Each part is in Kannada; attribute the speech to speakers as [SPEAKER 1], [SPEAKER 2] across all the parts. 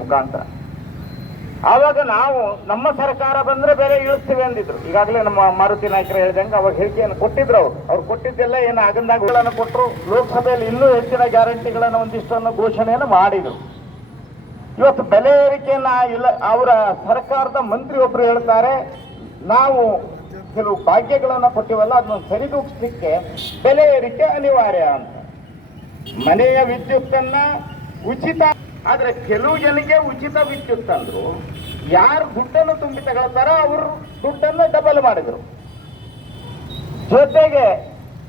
[SPEAKER 1] ಮುಖಾಂತರ. ಆವಾಗ ನಾವು ನಮ್ಮ ಸರ್ಕಾರ ಬಂದ್ರೆ ಬೇರೆ ಇಳಿಸ್ತೀವಿ ಅಂದಿದ್ರು. ಈಗಾಗಲೇ ನಮ್ಮ ಮಾರುತಿ ನಾಯಕರು ಹೇಳಿದಂಗೆ ಅವಾಗ ಹೇಳಿಕೆಯನ್ನು ಕೊಟ್ಟಿದ್ರು ಅವರು. ಅವ್ರು ಕೊಟ್ಟಿದ್ದೆಲ್ಲ ಏನು ಆಗಂದಾಗಗಳನ್ನು ಕೊಟ್ಟರು. ಲೋಕಸಭೆಯಲ್ಲಿ ಇನ್ನೂ ಹೆಚ್ಚಿನ ಗ್ಯಾರಂಟಿಗಳನ್ನು ಒಂದಿಷ್ಟನ್ನು ಘೋಷಣೆಯನ್ನು ಮಾಡಿದರು. ಇವತ್ತು ಬೆಲೆ ಏರಿಕೆಯನ್ನ ಇಲ್ಲ, ಅವರ ಸರ್ಕಾರದ ಮಂತ್ರಿ ಒಬ್ರು ಹೇಳ್ತಾರೆ, ನಾವು ಕೆಲವು ಭಾಗ್ಯಗಳನ್ನ ಕೊಟ್ಟಿವಲ್ಲ, ಅದನ್ನು ಸರಿದೂಗಿಸ್ಲಿಕ್ಕೆ ಬೆಲೆ ಏರಿಕೆ ಅನಿವಾರ್ಯ ಅಂತ. ಮನೆಯ ವಿದ್ಯುತ್ತನ್ನ ಉಚಿತ ಆದ್ರೆ ಕೆಲವು ಜನಕ್ಕೆ ಉಚಿತ ವಿದ್ಯುತ್ ಅಂದ್ರು, ಯಾರು ದುಡ್ಡನ್ನು ತುಂಬಿ ತಗೊಳ್ತಾರ ಅವರು ದುಡ್ಡನ್ನು ಡಬಲ್ ಮಾಡಿದ್ರು. ಜೊತೆಗೆ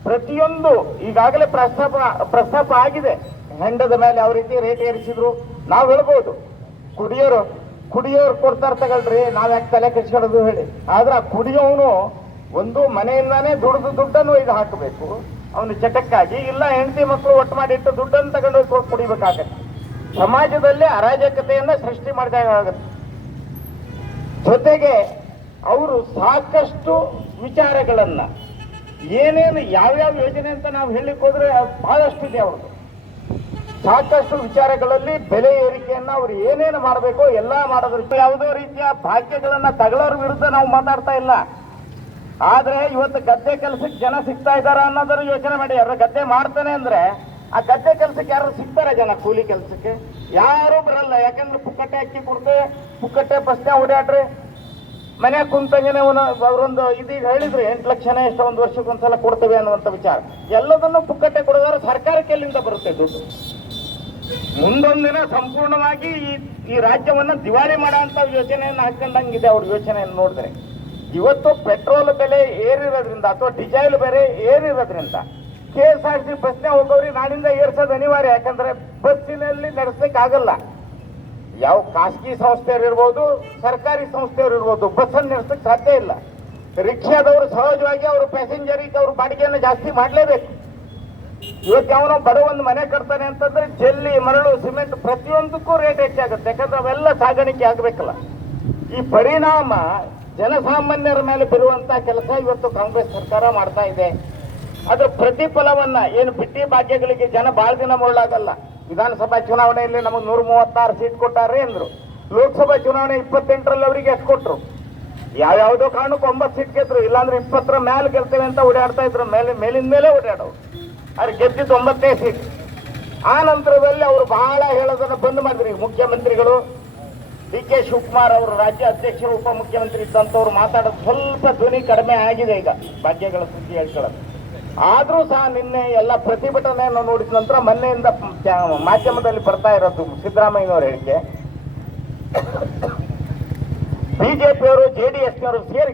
[SPEAKER 1] ಪ್ರತಿಯೊಂದು ಈಗಾಗಲೇ ಪ್ರಸ್ತಾಪ ಪ್ರಸ್ತಾಪ ಆಗಿದೆ. ಹೆಂಡದ ಮೇಲೆ ಯಾವ ರೀತಿ ರೇಟ್ ಏರಿಸಿದ್ರು, ನಾವು ಹೇಳ್ಬೋದು. ಕುಡಿಯೋರು ಕುಡಿಯೋರು ಕೊಡ್ತಾರೆ ತಗೊಳ್ರಿ, ನಾವ್ ಯಾಕೆ ತಲೆ ಕಚ್ಕೊಳ್ಳೋದು ಹೇಳಿ. ಆದ್ರೆ ಆ ಕುಡಿಯೋನು ಒಂದು ಮನೆಯಿಂದಾನೇ ದುಡ್ದು ದುಡ್ಡನ್ನು ಇದು ಹಾಕಬೇಕು. ಅವನು ಚಟಕ್ಕಾಗಿ ಇಲ್ಲ, ಹೆಂಡತಿ ಮಕ್ಕಳು ಒಟ್ಟು ಮಾಡಿಟ್ಟು ದುಡ್ಡನ್ನು ತಗೊಂಡು ಹೋಗಿ ಕೊಟ್ಟು ಕುಡಿಬೇಕಾಗತ್ತೆ. ಸಮಾಜದಲ್ಲಿ ಅರಾಜಕತೆಯನ್ನ ಸೃಷ್ಟಿ ಮಾಡಿದಾಗುತ್ತೆ ಜೊತೆಗೆ ಅವರು ಸಾಕಷ್ಟು ವಿಚಾರಗಳನ್ನ, ಏನೇನು ಯಾವ್ಯಾವ ಯೋಜನೆ ಅಂತ ನಾವು ಹೇಳಿಕೋದ್ರೆ ಬಹಳಷ್ಟು ಇದೆ ಅವ್ರದ್ದು ಸಾಕಷ್ಟು ವಿಚಾರಗಳಲ್ಲಿ ಬೆಲೆ ಏರಿಕೆಯನ್ನ ಅವ್ರು ಏನೇನು ಮಾಡಬೇಕು ಎಲ್ಲ ಮಾಡೋದ್ರ ಯಾವುದೋ ರೀತಿಯ ಭಾಗ್ಯಗಳನ್ನ ತಗೊಳ್ಳೋರ ವಿರುದ್ಧ ನಾವು ಮಾತಾಡ್ತಾ ಇಲ್ಲ. ಆದ್ರೆ ಇವತ್ತು ಗದ್ದೆ ಕೆಲಸಕ್ಕೆ ಜನ ಸಿಗ್ತಾ ಇದ್ದಾರಾ ಅನ್ನೋದನ್ನು ಯೋಚನೆ ಮಾಡಿ. ಯಾರು ಗದ್ದೆ ಮಾಡ್ತಾನೆ ಅಂದ್ರೆ ಆ ಗದ್ದೆ ಕೆಲಸಕ್ಕೆ ಯಾರು ಸಿಗ್ತಾರೆ ಜನ ಕೂಲಿ ಕೆಲಸಕ್ಕೆ? ಯಾರು ಬರಲ್ಲ. ಯಾಕಂದ್ರೆ ಪುಕ್ಕಟ್ಟೆ ಅಕ್ಕಿ ಕೊಡ್ತೆ ಪುಕ್ಕಟ್ಟೆ ಬಸ್ನೇ ಓಡಾಡ್ರಿ ಮನೆ ಕುಂತಂಗೆನೆ ಅವರೊಂದು ಇದೀಗ ಹೇಳಿದ್ರು ಎಂಟು ಲಕ್ಷನೇ ಎಷ್ಟೋ ಒಂದು ವರ್ಷಕ್ಕೆ ಒಂದ್ಸಲ ಕೊಡ್ತೇವೆ ಅನ್ನುವಂಥ ವಿಚಾರ. ಎಲ್ಲದನ್ನು ಪುಕ್ಕಟ್ಟೆ ಕೊಡೋದಾದ್ರೆ ಸರ್ಕಾರಕ್ಕೆ ಎಲ್ಲಿಂದ ಬರುತ್ತೆ ದುಡ್ಡು? ದಿನ ಸಂಪೂರ್ಣವಾಗಿ ಈ ಈ ರಾಜ್ಯವನ್ನ ದಿವಾಳಿ ಮಾಡೋಂಥ ಯೋಚನೆಯನ್ನು ಹಾಕೊಂಡಂಗಿದೆ ಅವ್ರ ಯೋಚನೆಯನ್ನು ನೋಡಿದ್ರೆ. ಇವತ್ತು ಪೆಟ್ರೋಲ್ ಬೆಲೆ ಏರಿರೋದ್ರಿಂದ ಅಥವಾ ಡೀಸೆಲ್ ಬೆಲೆ ಏರಿರೋದ್ರಿಂದ ಕೆ ಎಸ್ ಆರ್ ಟಿ ಬಸ್ನೇ ಹೋಗೋರಿಗೆ ನಾಡಿಂದ ಏರ್ಸೋದು ಅನಿವಾರ್ಯ, ಯಾಕಂದ್ರೆ ಬಸ್ಸಿನಲ್ಲಿ ನಡೆಸ್ಲಿಕ್ಕೆ ಆಗಲ್ಲ. ಯಾವ ಖಾಸಗಿ ಸಂಸ್ಥೆಯವ್ರು ಇರ್ಬೋದು, ಸರ್ಕಾರಿ ಸಂಸ್ಥೆಯವರು ಇರ್ಬೋದು, ಬಸ್ಸನ್ನು ನಡೆಸಲಿಕ್ಕೆ ಸಾಧ್ಯ ಇಲ್ಲ. ರಿಕ್ಷಾದವರು ಸಹಜವಾಗಿ ಅವರು ಪ್ಯಾಸೆಂಜರಿಗೆ ಅವ್ರ ಬಾಡಿಗೆಯನ್ನು ಜಾಸ್ತಿ ಮಾಡಲೇಬೇಕು. ಇವತ್ತು ಅವನು ಬಡ ಒಂದು ಮನೆ ಕಟ್ತಾನೆ ಅಂತಂದ್ರೆ ಜಲ್ಲಿ, ಮರಳು, ಸಿಮೆಂಟ್ ಪ್ರತಿಯೊಂದಕ್ಕೂ ರೇಟ್ ಹೆಚ್ಚಾಗುತ್ತೆ ಯಾಕಂದ್ರೆ ಅವೆಲ್ಲ ಸಾಗಾಣಿಕೆ ಆಗಬೇಕಲ್ಲ. ಈ ಪರಿಣಾಮ ಜನಸಾಮಾನ್ಯರ ಮೇಲೆ ಬರುವಂತ ಕೆಲಸ ಇವತ್ತು ಕಾಂಗ್ರೆಸ್ ಸರ್ಕಾರ ಮಾಡ್ತಾ ಇದೆ. ಅದರ ಪ್ರತಿಫಲವನ್ನ ಏನು ಬಿಟ್ಟಿ ಭಾಗ್ಯಗಳಿಗೆ ಜನ ಬಹಳ ದಿನ ಮುರುಳಾಗಲ್ಲ. ವಿಧಾನಸಭಾ ಚುನಾವಣೆಯಲ್ಲಿ ನಮಗೆ ನೂರ ಮೂವತ್ತಾರು ಸೀಟ್ ಕೊಟ್ಟಾರೆ ಅಂದ್ರು. ಲೋಕಸಭಾ ಚುನಾವಣೆ ಇಪ್ಪತ್ತೆಂಟರಲ್ಲಿ ಅವರಿಗೆ ಎಷ್ಟು ಕೊಟ್ರು? ಯಾವ್ಯಾವುದೋ ಕಾರಣಕ್ಕೆ ಒಂಬತ್ತು ಸೀಟ್ ಗೆದ್ರು. ಇಲ್ಲಾಂದ್ರೆ ಇಪ್ಪತ್ತರ ಮೇಲೆ ಗೆಲ್ತೇವೆ ಅಂತ ಓಡಾಡ್ತಾ ಇದ್ರು. ಮೇಲೆ ಮೇಲಿನ ಮೇಲೆ ಓಡಾಡೋರು. ಅವ್ರು ಗೆದ್ದಿದ್ದು ಒಂಬತ್ತೇ ಸೀಟ್. ಆ ನಂತರದಲ್ಲಿ ಅವರು ಬಹಳ ಹೇಳೋದನ್ನ ಬಂದ್ ಮಾಡಿದ್ರಿ. ಮುಖ್ಯಮಂತ್ರಿಗಳು ಡಿ ಕೆ ಶಿವಕುಮಾರ್ ಅವರು ರಾಜ್ಯ ಅಧ್ಯಕ್ಷರು ಉಪಮುಖ್ಯಮಂತ್ರಿ ಇದ್ದಂಥವ್ರು ಮಾತಾಡೋದು ಸ್ವಲ್ಪ ಧ್ವನಿ ಕಡಿಮೆ ಆಗಿದೆ ಈಗ. ಭಾಗ್ಯಗಳ ಸುದ್ದಿ ಹೇಳ್ಕೊಳ್ಳೋದು ಆದ್ರೂ ಸಹ ನಿನ್ನೆ ಎಲ್ಲ ಪ್ರತಿಭಟನೆಯನ್ನು ನೋಡಿದ ನಂತರ ಮೊನ್ನೆಯಿಂದ ಮಾಧ್ಯಮದಲ್ಲಿ ಬರ್ತಾ ಇರೋದು ಸಿದ್ದರಾಮಯ್ಯನವರ ಹೇಳಿಕೆ. ಬಿಜೆಪಿಯವರು, ಜೆ ಡಿ ಎಸ್ನವರು ಸೇರಿ